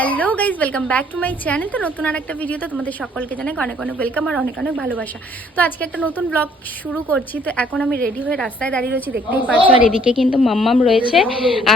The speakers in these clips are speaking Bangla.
Hello guys welcome back to my channel. তো নতুন আর একটা ভিডিওতে তোমাদের সকলকে জানাই অনেক অনেক ওয়েলকাম আর অনেক অনেক ভালোবাসা। তো আজকে একটা নতুন ব্লগ শুরু করছি। তো এখন আমি রেডি হয়ে রাস্তায় দাঁড়িয়ে রয়েছি, দেখতেই পাচ্ছ। আর এদিকে কিন্তু মাম্মাম রয়েছে।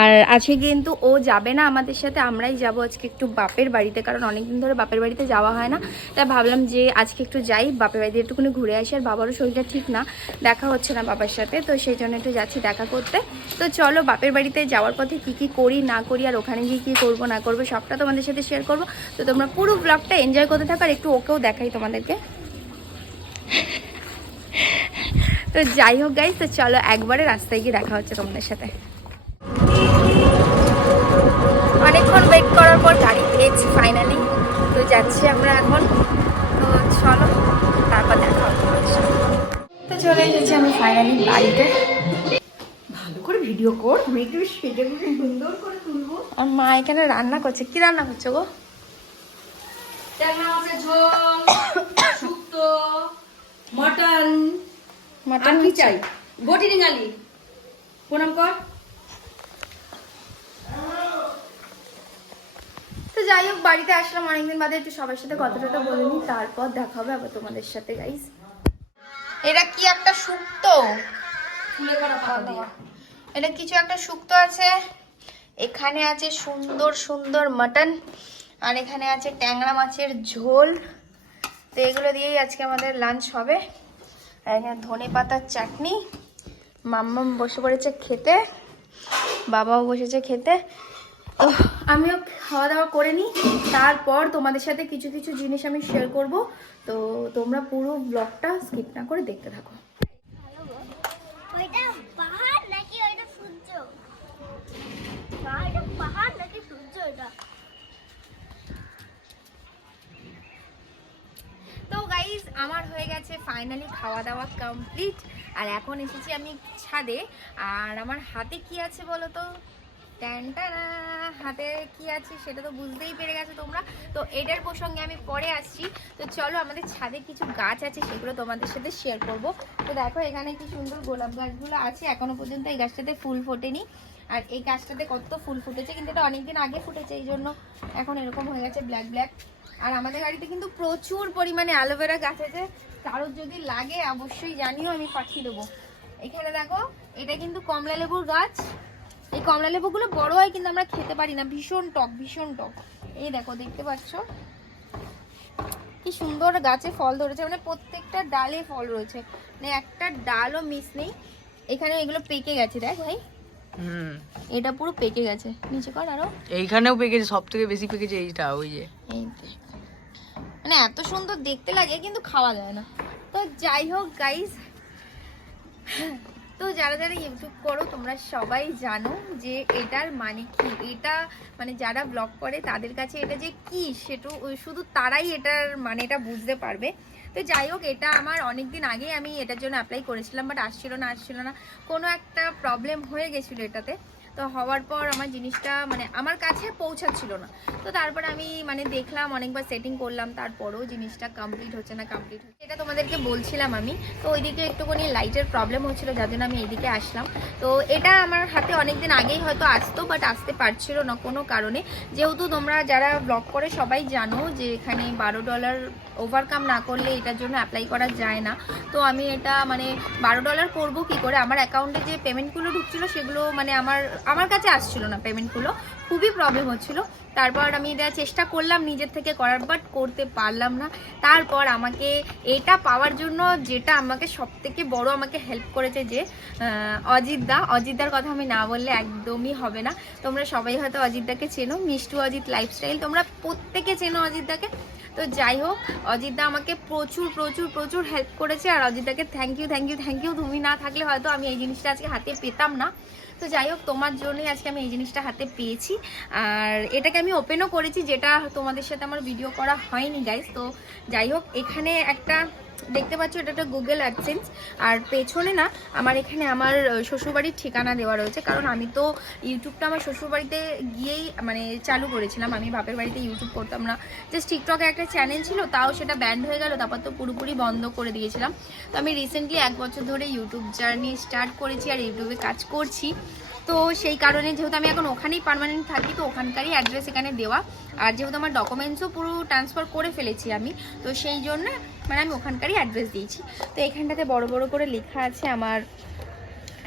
আর আজকে কিন্তু ও যাবে না আমাদের সাথে, আমরাই যাব আজকে একটু বাপের বাড়িতে, কারণ অনেকদিন ধরে বাপের বাড়িতে যাওয়া হয় না। তাই ভাবলাম যে আজকে একটু যাই, বাপের বাড়িতে একটুখানি ঘুরে আসি। আর বাবারও শরীরটা ঠিক না, দেখা হচ্ছে না বাবার সাথে। তো সেই জন্য একটু যাচ্ছি দেখা করতে। তো চলো, বাপের বাড়িতে যাওয়ার পথে কি কি করি, না করি, আর ওখানে গিয়ে কী করব, না করব, সবটা তোমাদের সাথে শেয়ার করব। তো তোমরা পুরো ব্লগটা এনজয় করতে থাকো আর একটু ওকেও দেখাই তোমাদেরকে। তো যাই হোক গাইজ তো চলো একবারে রাস্তায় গিয়ে দেখা হচ্ছে তোমাদের সাথে। অনেকক্ষণ ওয়েট করার পর গাড়ি পেয়েছি ফাইনালি তো যাচ্ছি আমরা এখন। তো চলো, তারপর দেখা হচ্ছে তো চলে এসেছি আমি ফাইনালি বাড়িতে। ভিডিও কর আমি একটু সেটা সুন্দর করে তুলবো। আর মা এখানে রান্না করছে। কি রান্না করছ গো? মটন কি চাই? বটি নিঙালি। প্রণাম কর। তো যাই হোক বাড়িতে আসলাম। অনেকদিন বাদে একটু সবার সাথে কথা টথা বলে নিই। তারপর দেখা হবে আবার তোমাদের সাথে গাইস এটা কি একটা শুক্তো? ফুলে করা পাতা এটা কিছু একটা শুক্তো আছে। এখানে আছে সুন্দর সুন্দর মাটন। আর এখানে আছে ট্যাংরা মাছের ঝোল। তো এগুলো দিয়েই আজকে আমাদের লাঞ্চ হবে। আর এখানে ধনে পাতার চাটনি। মাম্মাম বসে পড়েছে খেতে। বাবাও বসেছে খেতে। তো আমিও খাওয়া দাওয়া করে নিই। তারপর তোমাদের সাথে কিছু কিছু জিনিস আমি শেয়ার করব। তো তোমরা পুরো ব্লগটা স্কিপ না করে দেখতে থাকো ওইটা পাহাড় নাকি ওইটা সূর্য পাহাড় নাকি তো আমার হয়ে গেছে ফাইনালি খাওয়া দাওয়া কমপ্লিট আর এখন এসেছি আমি ছাদে। আর আমার হাতে কি আছে বলো তো? হাতে কি আছে সেটা তো বুঝতেই পেরে গেছো তোমরা। তো এটার প্রসঙ্গে আমি পরে আসছি। তো চলো, আমাদের ছাদে কিছু গাছ আছে, সেগুলো তোমাদের সাথে শেয়ার করব। তো দেখো, এখানে কি সুন্দর গোলাপ গাছগুলো আছে। এখনও পর্যন্ত এই গাছটাতে ফুল ফোটেনি। আর এই গাছটাতে কত ফুল ফুটেছে, কিন্তু এটা অনেকদিন আগে ফুটেছে, এই জন্য এখন এরকম হয়ে গেছে ব্ল্যাক ব্ল্যাক আর আমাদের বাড়িতে কিন্তু প্রচুর পরিমাণে অ্যালোভেরা গাছ আছে, কারোর যদি লাগে অবশ্যই জানিও, আমি পাঠিয়ে দেবো। এখানে দেখো, এটা কিন্তু কমলা লেবুর গাছ। এই কমলা লেবুগুলো বড় হয়, কিন্তু আমরা খেতে পারি না, ভীষণ টক ভীষণ টক। এই দেখো, দেখতে পাচ্ছ? কি সুন্দর গাছে ফল ধরেছে মানে প্রত্যেকটা ডালে ফল রয়েছে। মানে একটা ডালও মিস নেই। এখানে এগুলো পেকে গেছে, দেখ ভাই। হুম। এটা পুরো পেকে গেছে। নিচে কর আরও। এইখানেও পেকেছে সব থেকে বেশি পেকেছে এইটা ওই যে। মানে এত সুন্দর দেখতে লাগে কিন্তু খাওয়া যায় না। তো যাই হোক গাইস তো যারা যারা ইউটিউব করো তোমরা সবাই জানো যে এটার মানে কি। এটা মানে যারা ব্লগ করে তাদের কাছে এটা যে কি সেটা শুধু তারাই এটার মানে এটা বুঝতে পারবে। তো যাই হোক, এটা আমার অনেক দিন আগে আমি এটার জন্য অ্যাপ্লাই করেছিলাম বাট আসছিল না আসছিল না। কোনো একটা প্রবলেম হয়ে গেছিল এটাতে। তো হওয়ার পর আমার জিনিসটা মানে আমার কাছে পৌঁছাচ্ছিল না। তো তারপর আমি মানে দেখলাম, অনেকবার সেটিং করলাম, তারপরেও জিনিসটা কমপ্লিট হচ্ছে না কমপ্লিট হচ্ছে এটা তোমাদেরকে বলছিলাম আমি। তো ওইদিকে একটুখানি লাইটের প্রবলেম হচ্ছিল, যার জন্য আমি এইদিকে আসলাম। তো এটা আমার হাতে অনেক দিন আগেই হয়তো আসতো বাট আসতে পারছিল না কোনো কারণে। যেহেতু তোমরা যারা ব্লগ করে সবাই জানো যে এখানে বারো ডলার ওভারকাম না করলে এটার জন্য অ্যাপ্লাই করা যায় না। তো আমি এটা মানে বারো ডলার করব কি করে? আমার অ্যাকাউন্টে যে পেমেন্টগুলো ঢুকছিলো সেগুলো মানে আমার আমার কাছে আসছিল না পেমেন্টগুলো খুবই প্রবলেম হচ্ছিল। তারপর আমি এটা চেষ্টা করলাম নিজের থেকে করার বাট করতে পারলাম না। তারপর আমাকে এটা পাওয়ার জন্য যেটা আমাকে সব থেকে বড় আমাকে হেল্প করেছে যে অজিতদা অজিতদার কথা আমি না বললে একদমই হবে না। তোমরা সবাই হয়তো অজিতদাকে চেনো, মিষ্টু অজিত লাইফস্টাইল তোমরা প্রত্যেকে চেনো অজিতদাকে তো যাই হোক অজিতদা আমাকে প্রচুর প্রচুর প্রচুর হেল্প করেছে। আর অজিতদাকে thank you thank you thank you তুমি না থাকলে হয়তো আমি এই জিনিসটা আজকে হাতে পেতাম না। তো যাই হোক, তোমার জন্যই আজকে আমি এই জিনিসটা হাতে পেয়েছি। আর এটাকে আমি ওপেনও করেছি, যেটা তোমাদের সাথে আমার ভিডিও করা হয়নি গাইজ তো যাই হোক, এখানে একটা, দেখতে পাচ্ছ, এটা একটা গুগল অ্যাডসেন্স আর পেছনে না, আমার এখানে আমার শ্বশুরবাড়ির ঠিকানা দেওয়া রয়েছে। কারণ আমি তো ইউটিউবটা আমার শ্বশুরবাড়িতে গিয়েই মানে চালু করেছিলাম। আমি বাপের বাড়িতে ইউটিউব করতাম না। জাস্ট টিকটকে একটা চ্যানেল ছিল, তাও সেটা ব্যান্ড হয়ে গেল। তারপর তো পুরোপুরি বন্ধ করে দিয়েছিলাম। তো আমি রিসেন্টলি এক বছর ধরে ইউটিউব জার্নি স্টার্ট করেছি আর ইউটিউবে কাজ করছি। তো সেই কারণে যেহেতু আমি এখন ওখানেই পারমানেন্ট থাকি, তো ওখানকারই অ্যাড্রেস এখানে দেওয়া। আর যেহেতু আমার ডকুমেন্টসও পুরো ট্রান্সফার করে ফেলেছি আমি, তো সেই জন্য মানে আমি ওখানকারই অ্যাড্রেস দিয়েছি। তো এখানটাতে বড় বড় করে লেখা আছে আমার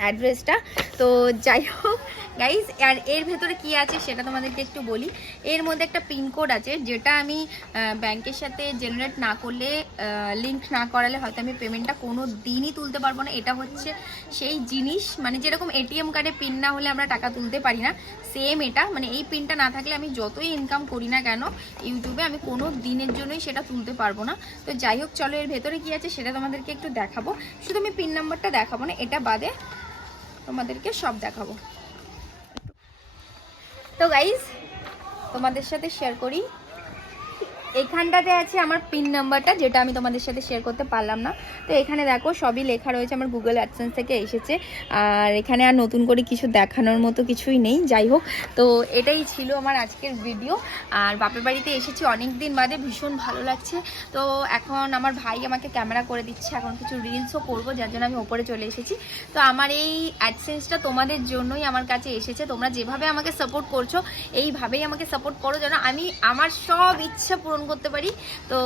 অ্যাড্রেসটা। তো যাই হোক গাইজ আর এর ভেতরে কি আছে সেটা তোমাদেরকে একটু বলি। এর মধ্যে একটা পিনকোড আছে, যেটা আমি ব্যাংকের সাথে জেনারেট না করলে লিঙ্ক না করালে হয়তো আমি পেমেন্টটা কোনো দিনই তুলতে পারব না। এটা হচ্ছে সেই জিনিস মানে যেরকম এটিএম কার্ডে পিন না হলে আমরা টাকা তুলতে পারি না সেম এটা। মানে এই পিনটা না থাকলে আমি যতই ইনকাম করি না কেন ইউটিউবে আমি কোনো দিনের জন্যই সেটা তুলতে পারব না। তো যাই হোক, চলো এর ভেতরে কি আছে সেটা তোমাদেরকে একটু দেখাবো। শুধু আমি পিন নাম্বারটা দেখাবো না, এটা বাদে তোমাদেরকে সব দেখাবো। তো গাইজ তোমাদের সাথে শেয়ার করি। এখানটাতে আছে আমার পিন নাম্বারটা, যেটা আমি তোমাদের সাথে শেয়ার করতে পারলাম না। তো এখানে দেখো সবই লেখা রয়েছে আমার গুগল অ্যাডসেন্স থেকে এসেছে। আর এখানে আর নতুন করে কিছু দেখানোর মতো কিছুই নেই, যাই হোক। তো এটাই ছিল আমার আজকের ভিডিও আর বাপের বাড়িতে এসেছি অনেক দিন বাদে, ভীষণ ভালো লাগছে। তো এখন আমার ভাই আমাকে ক্যামেরা করে দিচ্ছে, এখন কিছু রিলসও করব, যার জন্য আমি ওপরে চলে এসেছি। তো আমার এই অ্যাডসেন্সটা তোমাদের জন্যই আমার কাছে এসেছে। তোমরা যেভাবে আমাকে সাপোর্ট করছ, এইভাবেই আমাকে সাপোর্ট করো, যেন আমি আমার সব ইচ্ছা পূরণ করতে পারি। তো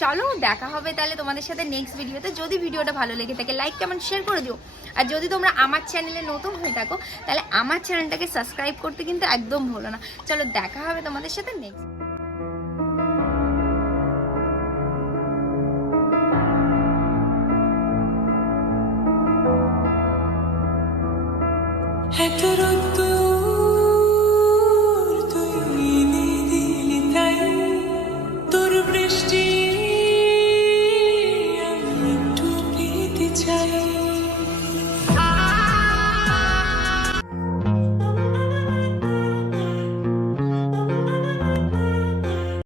চলো, দেখা হবে তাহলে তোমাদের সাথে নেক্সট ভিডিওতে যদি ভিডিওটা ভালো লেগে থাকে লাইক কমেন্ট শেয়ার করে দিও। আর যদি তোমরা আমার চ্যানেলে নতুন হয়ে থাকো, তাহলে আমার চ্যানেলটাকে সাবস্ক্রাইব করতে কিন্তু একদম ভুলো না। চলো, দেখা হবে তোমাদের সাথে নেক্সট तो